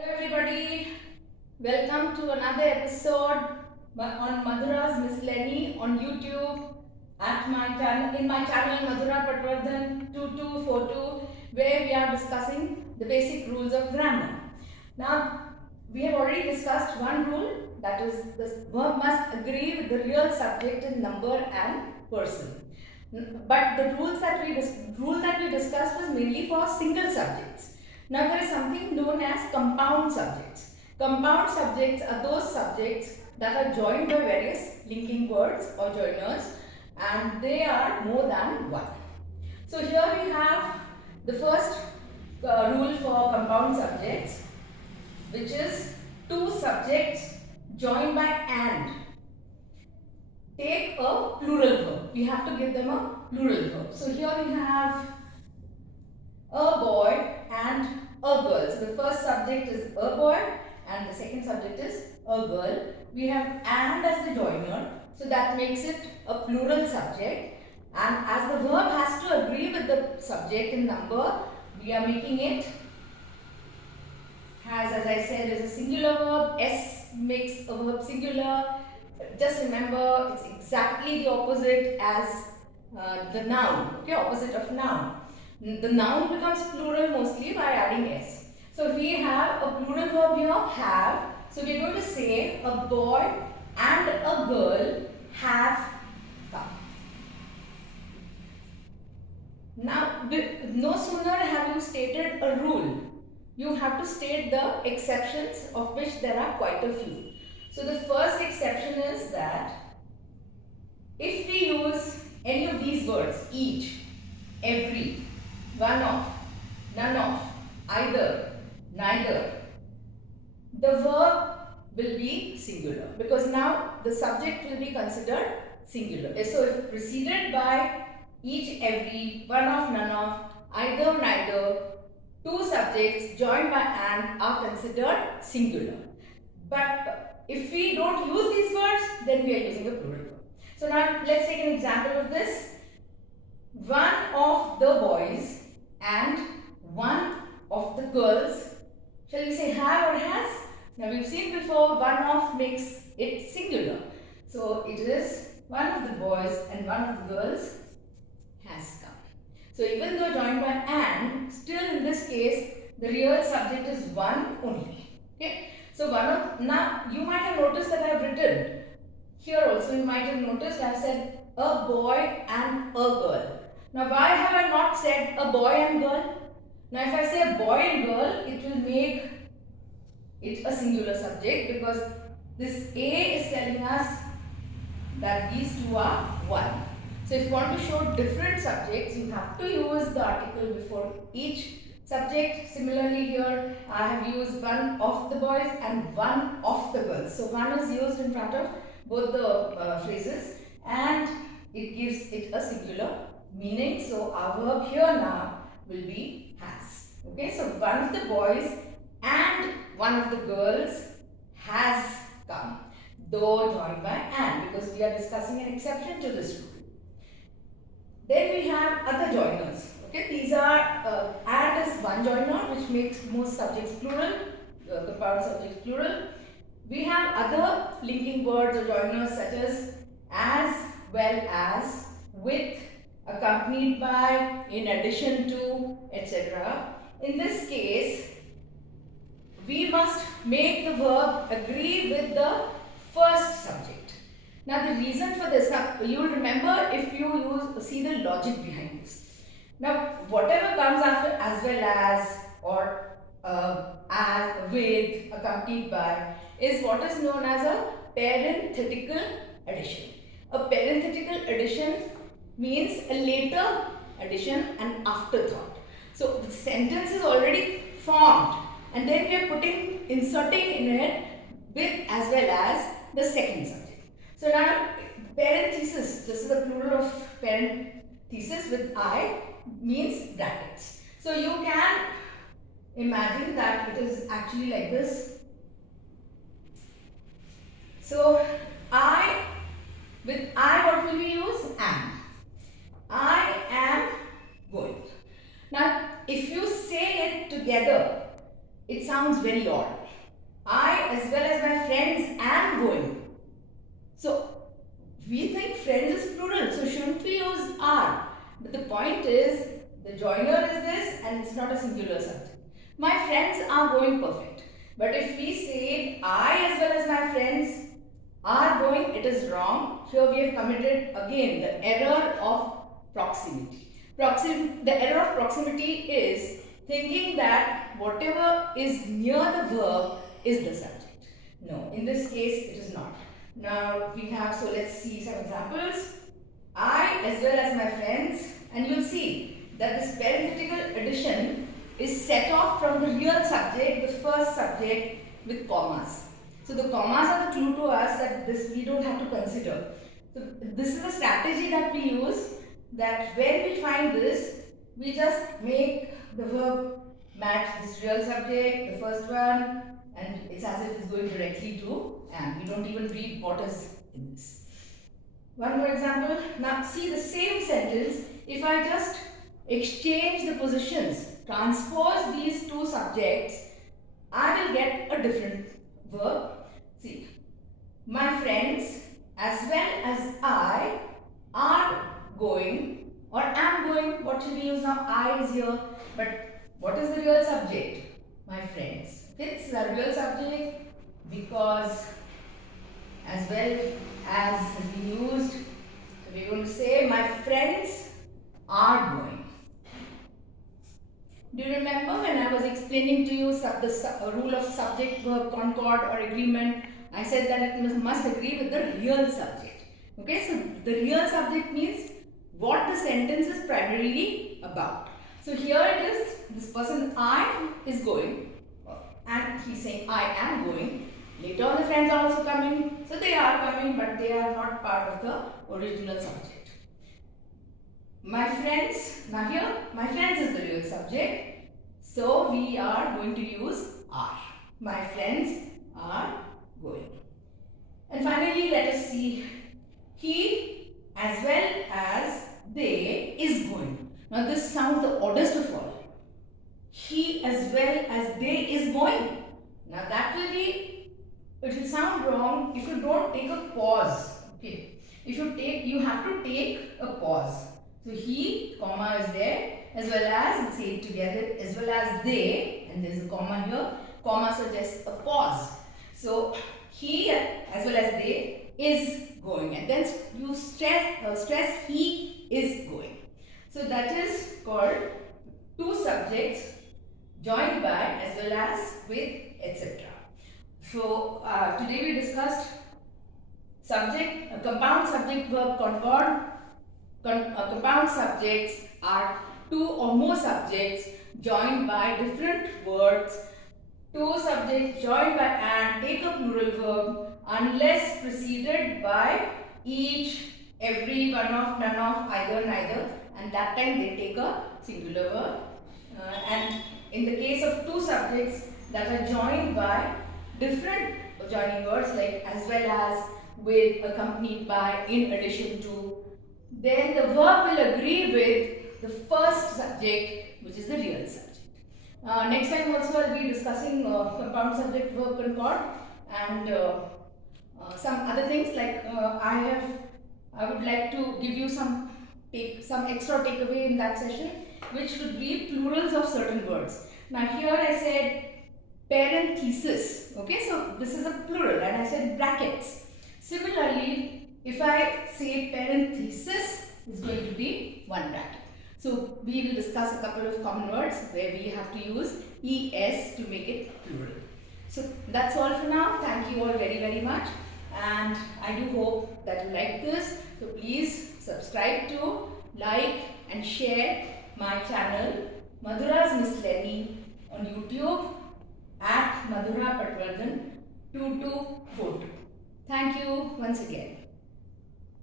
Hello everybody, welcome to another episode on Madhura's Miscellany on YouTube at my channel, in my channel Madhura Patwardhan 2242, where we are discussing the basic rules of grammar. Now we have already discussed one rule, that is the verb must agree with the real subject in number and person. But the rule that we discussed was mainly for single subjects. Now there is something known as compound subjects. Compound subjects are those subjects that are joined by various linking words or joiners, and they are more than one. So here we have the first rule for compound subjects, which is two subjects joined by and. Take a plural verb. We have to give them a plural verb. So here we have a boy and a girl. So the first subject is a boy and the second subject is a girl. We have and as the joiner. So that makes it a plural subject. And as the verb has to agree with the subject in number, we are making it has, as I said, is a singular verb. S makes a verb singular. Just remember, it's exactly the opposite as the noun. Okay, opposite of noun. The noun becomes plural mostly by adding s. So we have a plural verb here, have. So we are going to say a boy and a girl have come. Now, no sooner have you stated a rule, you have to state the exceptions, of which there are quite a few. So the first exception is that if we use any of these words, each, every, one of, none of, either, neither, the verb will be singular, because now the subject will be considered singular. So if preceded by each, every, one of, none of, either, neither, two subjects joined by and are considered singular. But if we don't use these words, then we are using a plural verb. So now let's take an example of this. One of the boys and one of the girls, shall we say have or has? Now we've seen before, one of makes it singular. So it is one of the boys and one of the girls has come. So even though joined by and, still in this case, the real subject is one only. Okay. So now you might have noticed that I have written here also, you might have noticed I have said a boy and a girl. Now why have I not said a boy and girl? Now if I say a boy and girl, it will make it a singular subject, because this A is telling us that these two are one. So if you want to show different subjects, you have to use the article before each subject. Similarly here, I have used one of the boys and one of the girls. So one is used in front of both the phrases, and it gives it a singular meaning. So our verb here now will be has. Okay, so one of the boys and one of the girls has come, though joined by and, because we are discussing an exception to this rule. Then we have other joiners. Okay, these are and is one joiner, which makes most subjects plural, compound subjects plural. We have other linking words or joiners such as well as, with, accompanied by, in addition to, etc. In this case, we must make the verb agree with the first subject. Now the reason for this, you will remember if you see the logic behind this. Now whatever comes after as well as or as, with, accompanied by is what is known as a parenthetical addition. A parenthetical addition means a later addition and afterthought. So the sentence is already formed and then we are inserting in it with as well as the second subject. So now parenthesis, this is the plural of parenthesis with I, means brackets. So you can imagine that it is actually like this. So with I what will we use? Am. I am going. Now if you say it together, it sounds very odd. I as well as my friends am going. So we think friends is plural, so shouldn't we use are? But the point is, the joiner is this and it's not a singular subject. My friends are going perfect. But if we say I as well as my friends are going, it is wrong. Here we have committed again the error of proximity. The error of proximity is thinking that whatever is near the verb is the subject. No, in this case it is not. Now we have, so let's see some examples. I as well as my friends, and you'll see that this parenthetical addition is set off from the real subject, the first subject, with commas. So the commas are the clue to us that this we don't have to consider. So this is the strategy that we use, that when we find this, we just make the verb match this real subject, the first one, and it's as if it's going directly to and. We don't even read what is in this. One more example. Now see the same sentence. If I just exchange the positions, transpose these two subjects, I will get a different verb. See, my friends as well as I are going or am going. What should we use now? I is here, but what is the real subject? My friends. It's the real subject because as well as has been used. So we're going to say my friends are going. Do you remember when I was explaining to you the rule of subject verb concord or agreement? I said that it must agree with the real subject. Okay, so the real subject means what the sentence is primarily about. So here it is, this person I is going and he's saying I am going. Later on the friends are also coming. So they are coming, but they are not part of the original subject. My friends, now here my friends is the real subject. So we are going to use are. My friends are going. And finally let us see, he as well as they is going. Now this sounds the oddest of all. He as well as they is going. Now that will be, it will sound wrong if you don't take a pause. Okay. If you have to take a pause. So he, comma is there, as well as, let's say it together, as well as they, and there is a comma here. Comma suggests a pause. So he as well as they is going, and then you stress he is going. So that is called two subjects joined by as well as with etc. So today we discussed compound subject verb concord. Compound subjects are two or more subjects joined by different words. Two subjects joined by and take a plural verb unless preceded by each, every, one of, none of, either, neither, and that time they take a singular verb. And in the case of two subjects that are joined by different joining words like as well as, with, accompanied by, in addition to, then the verb will agree with the first subject, which is the real subject. Next time also I will be discussing compound subject verb concord and some other things like I would like to give you some extra takeaway in that session, which would be plurals of certain words. Now here I said parenthesis. Okay, so this is a plural and I said brackets. Similarly, if I say parenthesis, is going to be one bracket. So we will discuss a couple of common words where we have to use es to make it plural. So that's all for now. Thank you all very, very much. And I do hope that you like this. So please subscribe to, like and share my channel Madhura's Miscellany on YouTube at Madhura Patwardhan 2242. Thank you once again.